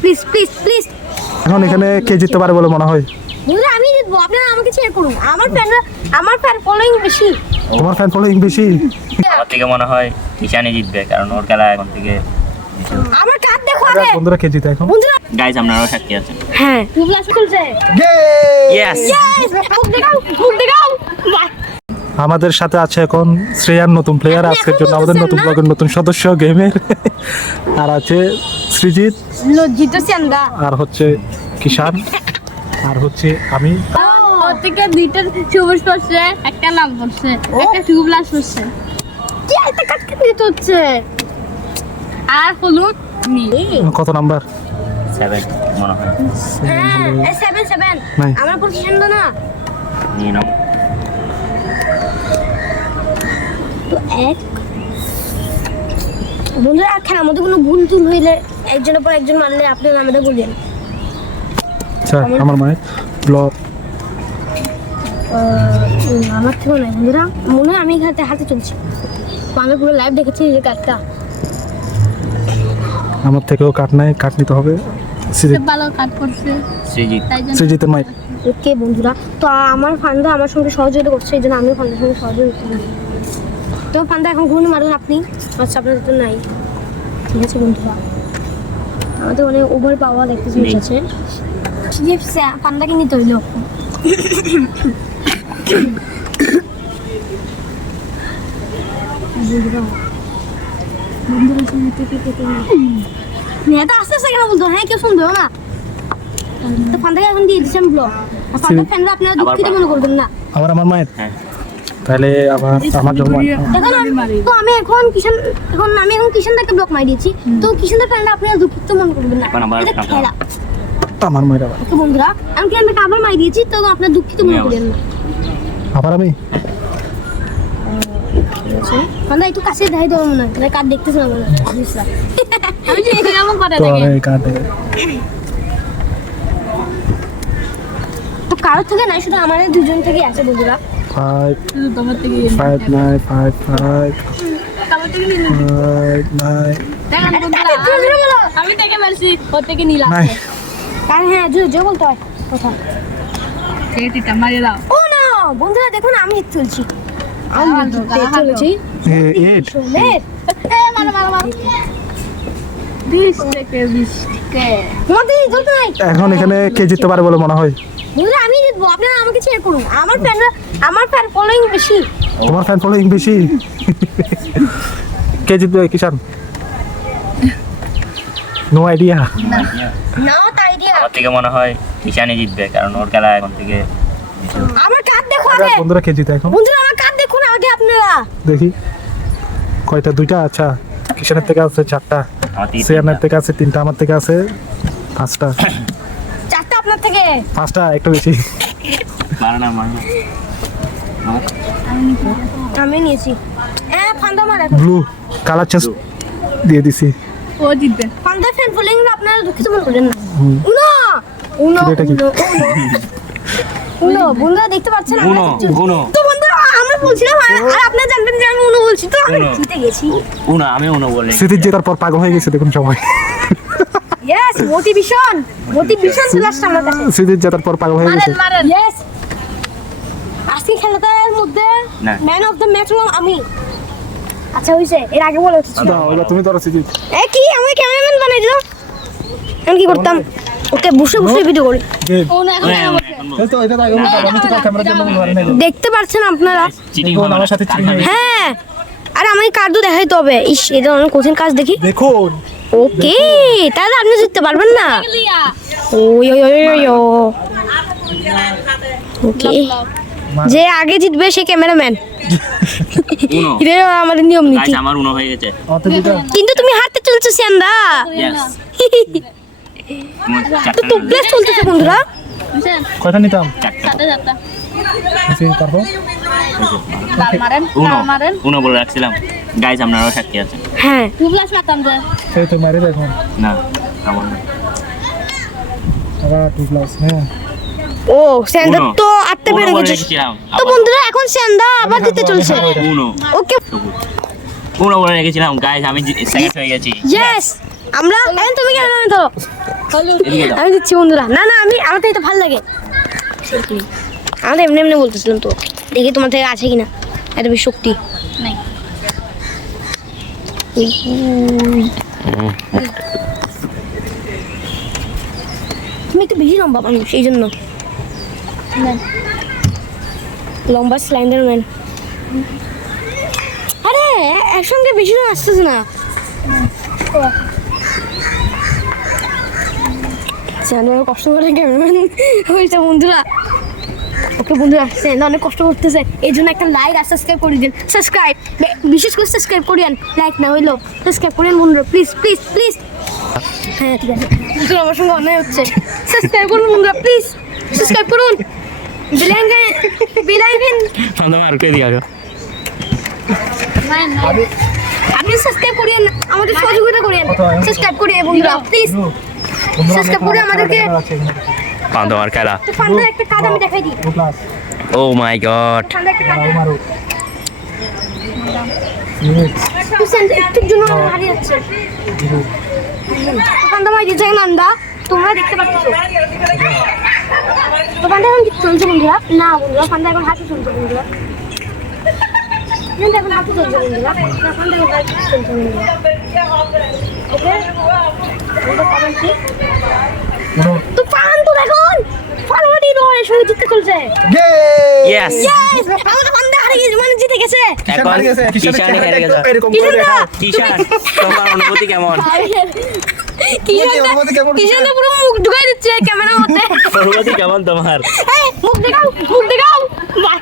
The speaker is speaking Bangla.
Please please please. এখন এখানে কে জিততে পারে বলে মনে হয়? বন্ধুরা আমি জিতবো, আপনারা আমাকে শেয়ার করুন। আমার ফ্যান ফলোইং বেশি। তোমার ফ্যান ফলোইং বেশি? আমার থেকে মনে হয় ঈশানই জিতবে, কারণ ওর খেলা এখন থেকে আমার কার্ড দেখো আগে বন্ধুরা কে জিতে এখন? বন্ধুরা। গাইজ আপনারাও সাক্ষী আছেন। হ্যাঁ টুবলাস চলছে। ইয়েস মুখ দেখাও। আমাদের সাথে আছে এখন শ্রেয়ার নতুন প্লেয়ার, আজকের জন্য আমাদের নতুন ব্লগের নতুন সদস্য গেমের। আর আছে সৃজিত, লজ্জিত সেন্দা, আর হচ্ছে কিষান, আর হচ্ছে আমি। ওর থেকে দুইটা সবুজ পড়ছে, একটা লাল পড়ছে, একটা টিউবলাস পড়ছে, কি একটা কাট দিতে হচ্ছে। আর হলুদ নীল। কত নাম্বার? 7 মনে হয়। হ্যাঁ 7 নাই। আমার পজিশন তো না নিয়ে নাও। তো এক। বন্ধুরা খেলার মধ্যে কোনো ভুল টুল হইলে একজনের পর একজন মারলে আপনারা আমাদের বলবেন। আচ্ছা আমার মায়ের ব্লগ আমার থেকেও নাই বন্ধুরা, মনে হয় আমি হাতে হাতে চলছি। আমি পুরো লাইভ দেখেছি এই কার্ডটা। আমার থেকেও কাট নাই, কাট নিতে হবে। সৃজিত, ভালো কাট করছে সৃজিত তাই জন্য সৃজিতের মায়ের। ওকে বন্ধুরা, তো আমার ফান্ডা আমার সঙ্গে সহযোগিতা করছে, এই জন্য আমিও ফান্ডার সঙ্গে সহযোগিতা করি। তো ফান্ডা এখন ঘুরে মারুন আপনি। আচ্ছা আপনাদের তো নাই, ঠিক আছে বন্ধুরা। আমাদের অনেক ওভার পাওয়া দেখতেছি নেই। আছে যে ফান্ডাকে নিতে হইলো। মেয়েটা আস্তে আস্তে কেন বলতো? হ্যাঁ কেউ শুনবেও না। তো ফান্ডাকে এখন দিয়ে দিচ্ছেন ব্লগ। আর ফান্ডা ফ্যানরা আপনারা দুঃখিত মনে করবেন না। আবার আমার মায়ের। হ্যাঁ। তাহলে আমার জন্য এখন তো আমি এখন কিষানদাকে ব্লক মারি দিয়েছি। তো কিষানদার ফ্যানরা আপনারা দুঃখিত মনে করবেন না। এখন আবার এটা খেলা। আমার মায়ের আবার। তো বন্ধুরা আমি কিষানদাকে আবার মারি দিয়েছি, তো আপনারা দুঃখিত মনে করবেন না। আবার আমি ঠিক আছে ফান্ডা একটু কাছে দেখাই দেবো মনে হয়, কার্ড দেখতেছ না মনে হয়। আমি যে এরকম করে তো দেখে কাটে। তো কারোর থেকে নাই, শুধু আমাদের দুজন থেকে আছে বন্ধুরা। 5 শুধু তোমার থেকে 5 9 5 5 কালো থেকে নীল 5 9 দেখেন বন্ধুরা, আমি থেকে মারছি, ওর থেকে নীল নাই। আছে। কারণ হ্যাঁ যে বলতে হয় কথা। এইটা মারিয়ে দাও। ও না বন্ধুরা দেখুন আমি হিট চলছি। আমি আমার হিট দোকান চলছি। 8 শোনের মারো 20 থেকে 20 কে মধ্যে রিজল্ট নাই। এখন এখানে কে জিততে পারে বলে মনে হয়? বন্ধুরা আমি জিতবো, আপনারা আমাকে শেয়ার করুন। আমার ফ্যান ফলোইং বেশি। তোমার ফ্যান ফলোইং বেশি? কে জিতবে কিষান? No idea. না তাই দিয়া আমার থেকে মনে হয় ঈশানই জিতবে, কারণ ওর খেলা এখন থেকে আমার কার্ড দেখো আগে। বন্ধুরা কে জিতে এখন? বন্ধুরা আমার কার্ড দেখুন আগে আপনারা। দেখি কয়টা? 2টা। আচ্ছা কিষানের থেকে আছে 4টা, আমার থেকে শ্রেয়ানের থেকে আছে 3টা, আমার থেকে আছে 5টা। চারটা আপনার থেকে। 5টা একটু বেশি। মার না। আমি নিয়েছি। ফান্ডা মার এখন। ব্লু কালার চেঞ্জ দিয়ে দিছি। ও জিতবে। ফান্ডা ফ্যান ফলোইং আপনারা দুঃখিত মনে করবেন না। হুম। উনো উনো এটা কি? উনো বন্ধুরা দেখতে পাচ্ছেন আমরা উনো, জিতছি। উনো। তো বন্ধুরা আমরা বলছিলাম আর আপনারা জানবেন যে আমি উনো বলছি, তো আমি উনো। জিতে গেছি। আমি বলে স্মৃতির জেতার পর পাগল হয়ে গেছে দেখুন সবাই। ইয়েস মোটিভেশন চলে আসছে আমার কাছে। স্মৃতির জেতার পর পাগল হয়ে গেছে। মারেন ইয়েস আজকে খেলাটার মধ্যে না। ম্যান অফ দ্য ম্যাচ হলাম আমি। আচ্ছা হইছে, এর আগে বলা উচিত ছিল। দাও এবার তুমি ধরো স্মৃতি। কি আমি ক্যামেরাম্যান বানাই দিল। আমি কি করতাম? ওকে বসে বসে ভিডিও করি। ও না এখন কেন বলছে? এই তো এটা দাও, আমি তো ক্যামেরার জন্য ধরে নাই। দেখতে পাচ্ছেন আপনারা? চিটিং দেখুন, আমার সাথে cheating হয়ে গেছে। হ্যাঁ আর আমি কার্ডও দেখাইতে হবে। ইস এটা অনেক কঠিন কাজ দেখি। দেখুন ওকে তাহলে আপনি জিততে পারবেন না। লিয়া ওই ওই ওই ওই ও ওকে যে আগে জিতবে সে ক্যামেরাম্যান। উনো। এটা আমাদের নিয়ম নীতি। গাইস আমার উনো হয়ে গেছে। অত দিটা কিন্তু তুমি হারতে চলছো সেন্দা। ইয়েস তো টুপলেস চলতেছে বন্ধুরা। বুঝছেন? কয়টা নিতাম? সাথে যাত্রা আচ্ছা তারপর লাল মারেন লাল মারেন উনো বলে রাখছিলাম। গাইস আপনারাও সাক্ষী আছেন। হ্যাঁ টিউবলাস মারতাম যে সেই তো মারি দেখুন না আমার না। আবার 2 প্লাস। হ্যাঁ ও সেন্দা উনো। তো আটটা উনো বেড়ে বলে গেছে। রেখেছিলাম। তো বন্ধুরা এখন সেন্দা আবার জিতে চলছে। উনো ওকে উনো বলে রেখেছিলাম। গাইস আমি সেকেন্ড হয়ে গেছি। ইয়েস আমরা তুমি কেন ধরো এদিকে দাও। আমি দিচ্ছি বন্ধুরা। না না আমি আমার তো এটা ভালো লাগে। আমাদের এমনি এমনি বলতেছিলাম তো, দেখি তোমার থেকে আছে কিনা এত বেশি শক্তি। নাই তুমি একটু বেশি লম্বা মানুষ এই জন্য না লম্বা স্লাইন্ডার ম্যান। আরে একসঙ্গে বেশি জন আসতেছে না। চ্যানেল কষ্ট করে ক্যামেরাম্যান হয়েছে বন্ধুরা। ওকে বন্ধুরা চ্যানেল অনেক কষ্ট করতেছে, এই জন্য একটা লাইক আর সাবস্ক্রাইব করে দিন। সাবস্ক্রাইব বিশেষ করে সাবস্ক্রাইব করিয়েন, লাইক না হইলো সাবস্ক্রাইব করিয়েন বন্ধুরা, প্লিজ প্লিজ প্লিজ। হ্যাঁ ঠিক আছে বন্ধুরা, আমার সঙ্গে অন্যায় হচ্ছে। সাবস্ক্রাইব করুন বন্ধুরা, প্লিজ সাবস্ক্রাইব করুন। বিলাইন তোমার কে দিয়া মানে না আপনি সাবস্ক্রাইব করিয়েন, আমাদের সহযোগিতা করিয়েন। সাবস্ক্রাইব করিয়ে বন্ধুরা প্লিজ। সাবস্ক্রাইব করে আমাদেরকে তোমার খেলা। তো ফান্ডার একটা কাজ আমি দেখাই দিই। ও মাই গড, ফান্ডার একটা কাজ একটুর জন্য হারিয়ে যাচ্ছে। ফান্ডা মাই দিচ্ছে নান্দা, তোমরা দেখতে পাচ্ছ তো ফান্ডা এখন কি চলছে বন্ধুরা? না বন্ধুরা ফান্ডা এখন হাঁটু চলছে বন্ধুরা। এখন হাঁটু চলছে বন্ধুরা, ফান্ডা এখন হাঁটু চলছে বন্ধুরা। ওকে কমেন্ট কি তো ফান তো দেখুন ফানওয়ারি নয় সঙ্গে জিততে চলছে। ইয়েস। Yes! আমাদের ফান্ডা হারিয়ে গেছে, মানে জিতে গেছে। এখন কিষান হেরে গেছে। কিষানদা কিষান, তোমার অনুভূতি কেমন? কিষানদা পুরো মুখ ঢুকাই দিচ্ছে ক্যামেরার মধ্যে। অনুভূতি কেমন তোমার? এই মুখ দেখাও বাহ